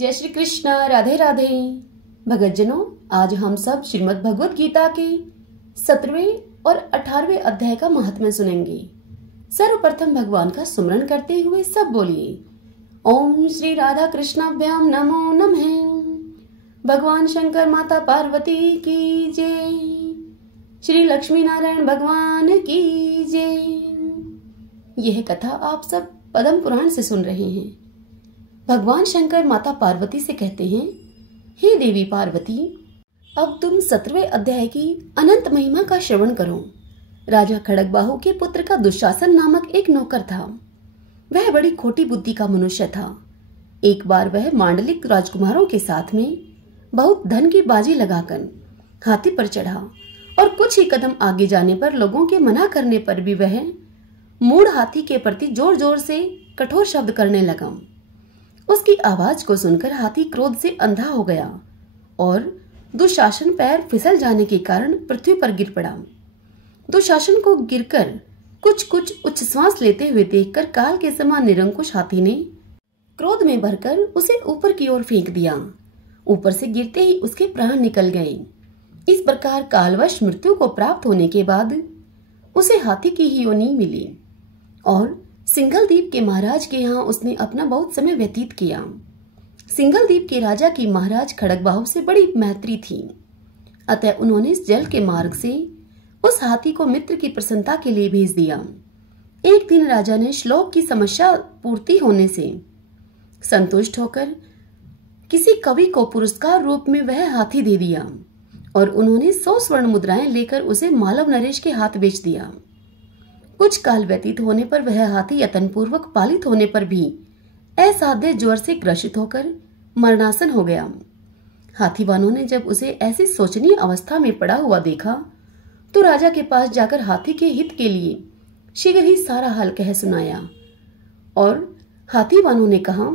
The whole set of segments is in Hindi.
जय श्री कृष्ण। राधे राधे। भगतजनों, आज हम सब श्रीमद् भगवत गीता के 17वें और 18वें अध्याय का महात्म्य सुनेंगे। सर्वप्रथम भगवान का सुमरन करते हुए सब बोलिए, ओम श्री राधा कृष्णाभ्याम नमो नमः। भगवान शंकर माता पार्वती की जय। श्री लक्ष्मी नारायण भगवान की जय। यह कथा आप सब पद्म पुराण से सुन रहे हैं। भगवान शंकर माता पार्वती से कहते हैं, हे देवी पार्वती, अब तुम 17वें अध्याय की अनंत महिमा का श्रवण करो। राजा खड़गबाहु के पुत्र का दुशासन नामक एक नौकर था। वह बड़ी खोटी बुद्धि का मनुष्य था। एक बार वह मांडलिक राजकुमारों के साथ में बहुत धन की बाजी लगाकर हाथी पर चढ़ा और कुछ ही कदम आगे जाने पर लोगों के मना करने पर भी वह मूढ़ हाथी के प्रति जोर जोर से कठोर शब्द करने लगा। उसकी आवाज को सुनकर हाथी क्रोध से अंधा हो गया और दुशासन पैर फिसल जाने के कारण पृथ्वी पर गिर पड़ा। दुशासन को गिरकर कुछ उच्च श्वास लेते हुए देखकर काल के समान निरंकुश हाथी ने क्रोध में भरकर उसे ऊपर की ओर फेंक दिया। ऊपर से गिरते ही उसके प्राण निकल गए। इस प्रकार कालवश मृत्यु को प्राप्त होने के बाद उसे हाथी की ही योनि मिली और सिंघलद्वीप के महाराज के यहाँ उसने अपना बहुत समय व्यतीत किया। सिंघलद्वीप के राजा की महाराज खड़गबाहु से बड़ी मैत्री थी, अतः उन्होंने इस जल के मार्ग से उस हाथी को मित्र की प्रसन्नता के लिए भेज दिया। एक दिन राजा ने श्लोक की समस्या पूर्ति होने से संतुष्ट होकर किसी कवि को पुरस्कार रूप में वह हाथी दे दिया और उन्होंने 100 स्वर्ण मुद्राएं लेकर उसे मालव नरेश के हाथ बेच दिया। कुछ काल व्यतीत होने पर वह हाथी यत्नपूर्वक पालित होने पर भी असाध्य ज्वर से ग्रसित होकर मरणासन हो गया। हाथीवानों ने जब उसे ऐसी शोचनीय अवस्था में पड़ा हुआ देखा तो राजा के पास जाकर हाथी के हित के लिए शीघ्र ही सारा हाल कह सुनाया और हाथीवानों ने कहा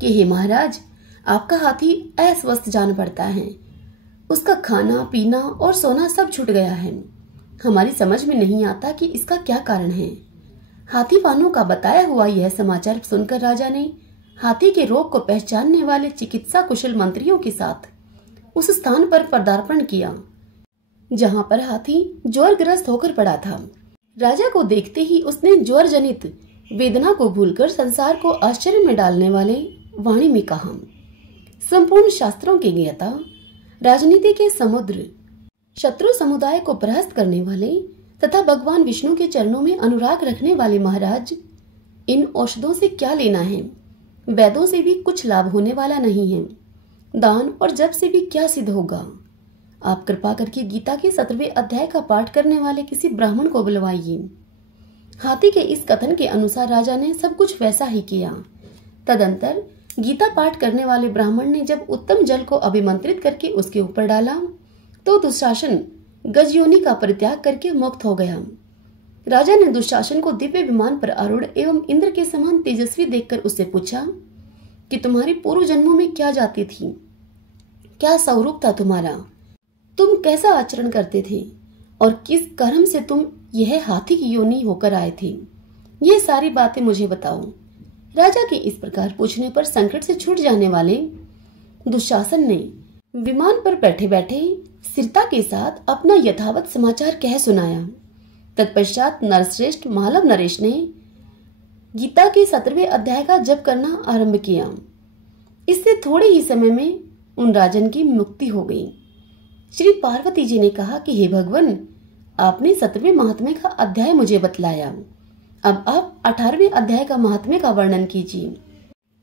कि हे महाराज, आपका हाथी अस्वस्थ जान पड़ता है। उसका खाना पीना और सोना सब छूट गया है। हमारी समझ में नहीं आता कि इसका क्या कारण है। हाथीवानों का बताया हुआ यह समाचार सुनकर राजा ने हाथी के रोग को पहचानने वाले चिकित्सा कुशल मंत्रियों के साथ उस स्थान पर पदार्पण किया जहां पर हाथी ज्वरग्रस्त होकर पड़ा था। राजा को देखते ही उसने ज्वर जनित वेदना को भूलकर संसार को आश्चर्य में डालने वाले वाणी में कहा, संपूर्ण शास्त्रों के ज्ञाता, राजनीति के समुद्र, शत्रु समुदाय को परास्त करने वाले तथा भगवान विष्णु के चरणों में अनुराग रखने वाले महाराज, इन औषधों से क्या लेना है? वैदों से भी कुछ लाभ होने वाला नहीं है। दान और जप से भी क्या सिद्ध होगा? आप कृपा करके गीता के 17वें अध्याय का पाठ करने वाले किसी ब्राह्मण को बुलवाइए। हाथी के इस कथन के अनुसार राजा ने सब कुछ वैसा ही किया। तदंतर गीता पाठ करने वाले ब्राह्मण ने जब उत्तम जल को अभिमंत्रित करके उसके ऊपर डाला तो दुशासन गजयोनि का परित्याग करके मुक्त हो गया। राजा ने दुशासन को दिव्य विमान पर आरूढ़ एवं इंद्र के समान तेजस्वी देखकर उससे पूछा कि तुम्हारी पूर्व जन्मों में क्या जाति थी, क्या स्वरूप था तुम्हारा, तुम कैसा आचरण करते थे और किस कर्म से तुम यह हाथी की योनि होकर आए थे, ये सारी बातें मुझे बताओ। राजा के इस प्रकार पूछने पर संकट से छूट जाने वाले दुशासन ने विमान पर बैठे बैठे स्थिरता के साथ अपना यथावत समाचार कह सुनाया। तत्पश्चात नरश्रेष्ठ मालव नरेश ने गीता के 17वें अध्याय का जप करना आरंभ किया। इससे थोड़े ही समय में उन राजन की मुक्ति हो गई। श्री पार्वती जी ने कहा कि हे भगवान, आपने 17वें महात्म्य का अध्याय मुझे बतलाया, अब आप 18वें अध्याय का महात्म्य का वर्णन कीजिए।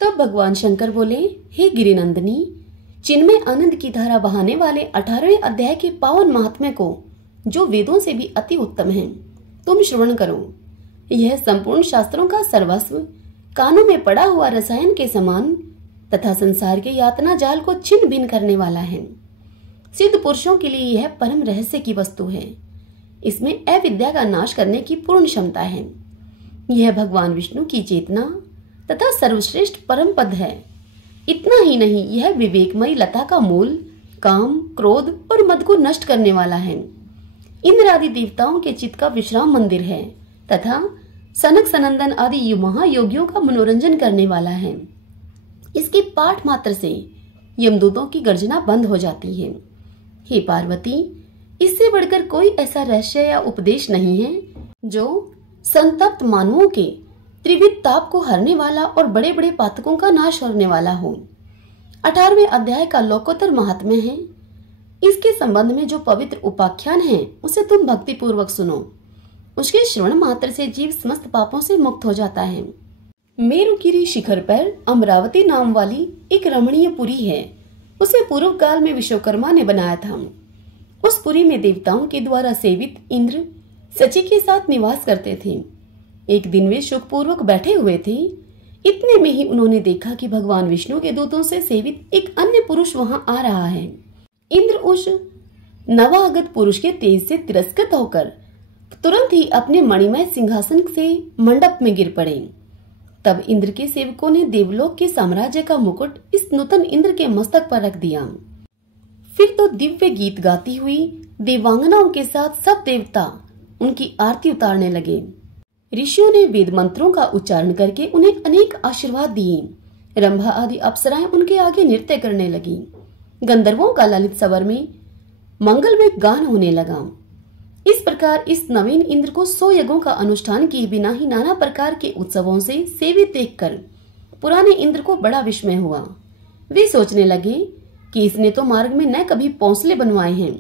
तब भगवान शंकर बोले, हे गिरिनंदिनी, चिन्मय आनंद की धारा बहाने वाले 18वें अध्याय के पावन महात्म्य को, जो वेदों से भी अति उत्तम है, तुम श्रवण करो। यह संपूर्ण शास्त्रों का सर्वस्व, कानों में पड़ा हुआ रसायन के समान तथा संसार के यातना जाल को छिन्न भिन्न करने वाला है। सिद्ध पुरुषों के लिए यह परम रहस्य की वस्तु है। इसमें अविद्या का नाश करने की पूर्ण क्षमता है। यह भगवान विष्णु की चेतना तथा सर्वश्रेष्ठ परम पद है। इतना ही नहीं, यह विवेकमयी लता का मूल, काम, क्रोध और मद को नष्ट करने वाला है। इंद्र आदि देवताओं के चित्त का विश्राम मंदिर है तथा सनक सनंदन आदि महायोगियों का मनोरंजन करने वाला है। इसके पाठ मात्र से यमदूतों की गर्जना बंद हो जाती है। हे पार्वती, इससे बढ़कर कोई ऐसा रहस्य या उपदेश नहीं है जो संतप्त मानवों के त्रिविध ताप को हरने वाला और बड़े बड़े पातकों का नाश करने वाला हो। 18वें अध्याय का लोकोत्तर महात्म्य है। इसके संबंध में जो पवित्र उपाख्यान है उसे तुम भक्ति पूर्वक सुनो। उसके श्रवण मात्र से जीव समस्त पापों से मुक्त हो जाता है। मेरुगिरी शिखर पर अमरावती नाम वाली एक रमणीय पुरी है। उसे पूर्व काल में विश्वकर्मा ने बनाया था। उस पुरी में देवताओं के द्वारा सेवित इंद्र सची के साथ निवास करते थे। एक दिन वे सुखपूर्वक बैठे हुए थे। इतने में ही उन्होंने देखा कि भगवान विष्णु के दूतों से सेवित एक अन्य पुरुष वहां आ रहा है। इंद्र उस नवागत पुरुष के तेज से तिरस्कृत होकर तुरंत ही अपने मणिमय सिंहासन से मंडप में गिर पड़े। तब इंद्र के सेवकों ने देवलोक के साम्राज्य का मुकुट इस नूतन इंद्र के मस्तक पर रख दिया। फिर तो दिव्य गीत गाती हुई देवांगनाओं के साथ सब देवता उनकी आरती उतारने लगे। ऋषियों ने वेद मंत्रों का उच्चारण करके उन्हें अनेक आशीर्वाद दिए। रंभा आदि अप्सराएं उनके आगे नृत्य करने लगी। गंधर्वों का ललित स्वर में मंगलमय गान होने लगा। इस प्रकार इस नवीन इंद्र को 100 यज्ञों का अनुष्ठान किए बिना ही नाना प्रकार के उत्सवों से सेवित देखकर पुराने इंद्र को बड़ा विस्मय हुआ। वे सोचने लगे कि इसने तो मार्ग में न कभी पौंसले बनवाए हैं,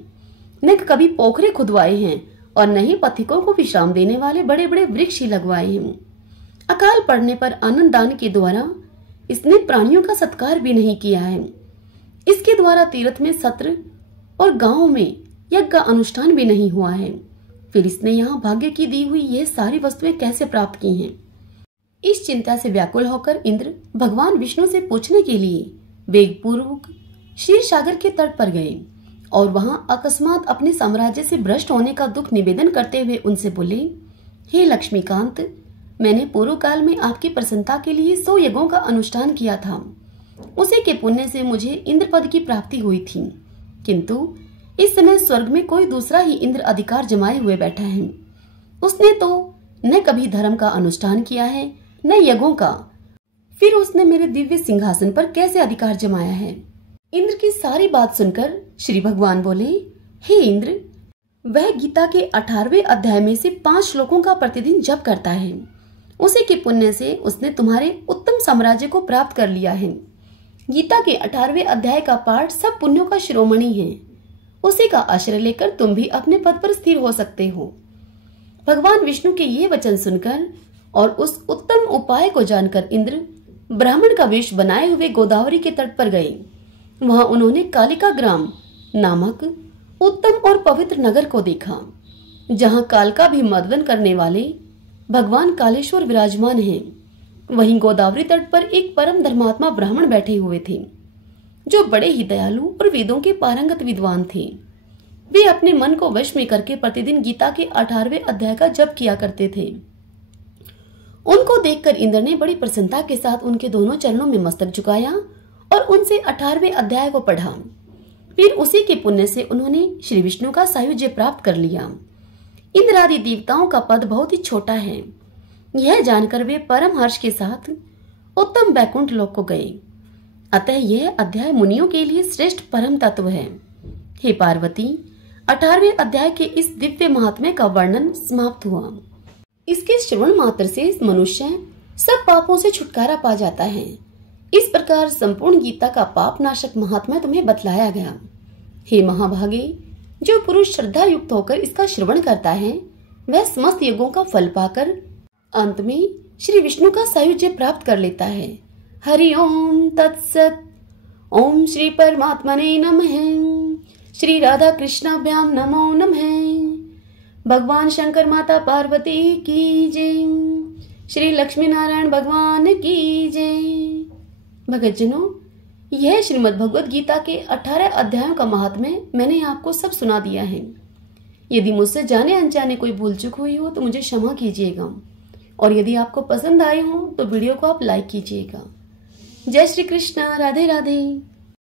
न कभी पोखरे खुदवाए हैं और न ही पथिकों को विश्राम देने वाले बड़े बड़े वृक्ष ही लगवाए हैं। अकाल पड़ने पर आनंद दान के द्वारा इसने प्राणियों का सत्कार भी नहीं किया है। इसके द्वारा तीर्थ में सत्र और गांवों में यज्ञ का अनुष्ठान भी नहीं हुआ है। फिर इसने यहाँ भाग्य की दी हुई ये सारी वस्तुएं कैसे प्राप्त की हैं? इस चिंता से व्याकुल होकर इंद्र भगवान विष्णु से पूछने के लिए वेगपूर्वक क्षीर सागर के तट पर गए और वहां अकस्मात अपने साम्राज्य से भ्रष्ट होने का दुख निवेदन करते हुए उनसे बोले, हे लक्ष्मीकांत, मैंने पूर्व काल में आपकी प्रसन्नता के लिए 100 यज्ञों का अनुष्ठान किया था। उसी के पुण्य से मुझे इंद्र पद की प्राप्ति हुई थी, किंतु इस समय स्वर्ग में कोई दूसरा ही इंद्र अधिकार जमाए हुए बैठा है। उसने तो न कभी धर्म का अनुष्ठान किया है न यज्ञों का, फिर उसने मेरे दिव्य सिंहासन पर कैसे अधिकार जमाया है? इंद्र की सारी बात सुनकर श्री भगवान बोले, हे इंद्र, वह गीता के 18वें अध्याय में से 5 श्लोकों का प्रतिदिन जप करता है। उसी के पुण्य से उसने तुम्हारे उत्तम साम्राज्य को प्राप्त कर लिया है। गीता के 18वें अध्याय का पाठ सब पुण्यों का शिरोमणि है। उसी का आश्रय लेकर तुम भी अपने पद पर स्थिर हो सकते हो। भगवान विष्णु के ये वचन सुनकर और उस उत्तम उपाय को जानकर इंद्र ब्राह्मण का वेश बनाए हुए गोदावरी के तट पर गए। वहां उन्होंने कालिका ग्राम नामक उत्तम और पवित्र नगर को देखा, जहां काल का भी मर्दन करने वाले भगवान कालेश्वर विराजमान हैं। वहीं गोदावरी तट पर एक परम धर्मात्मा ब्राह्मण बैठे हुए थे, जो बड़े ही दयालु और वेदों के पारंगत विद्वान थे। वे अपने मन को वश में करके प्रतिदिन गीता के 18वें अध्याय का जप किया करते थे। उनको देखकर इंद्र ने बड़ी प्रसन्नता के साथ उनके दोनों चरणों में मस्तक झुकाया और उनसे 18वें अध्याय को पढ़ा। फिर उसी के पुण्य से उन्होंने श्री विष्णु का सायुज्य प्राप्त कर लिया। इंद्र आदि देवताओं का पद बहुत ही छोटा है। यह जानकर वे परम हर्ष के साथ उत्तम वैकुंठ लोक को गए। अतः यह अध्याय मुनियों के लिए श्रेष्ठ परम तत्व है। हे पार्वती, 18वें अध्याय के इस दिव्य महात्म्य का वर्णन समाप्त हुआ। इसके श्रवण मात्र से मनुष्य सब पापों से छुटकारा पा जाता है। इस प्रकार संपूर्ण गीता का पाप नाशक महात्म्य तुम्हें बतलाया गया। हे महाभागे, जो पुरुष श्रद्धा युक्त होकर इसका श्रवण करता है वह समस्त यज्ञों का फल पाकर अंत में श्री विष्णु का सायुज्य प्राप्त कर लेता है। हरि ओम तत्सत। ओम श्री परमात्मने नमः। श्री राधा कृष्णाभ्याम नमो नमः। भगवान शंकर माता पार्वती की जय। श्री लक्ष्मी नारायण भगवान की जय। भगतजनों, यह श्रीमद् भगवद गीता के 18 अध्यायों का महात्म्य मैंने आपको सब सुना दिया है। यदि मुझसे जाने अनजाने कोई भूल चूक हुई हो तो मुझे क्षमा कीजिएगा, और यदि आपको पसंद आए हो तो वीडियो को आप लाइक कीजिएगा। जय श्री कृष्ण। राधे राधे।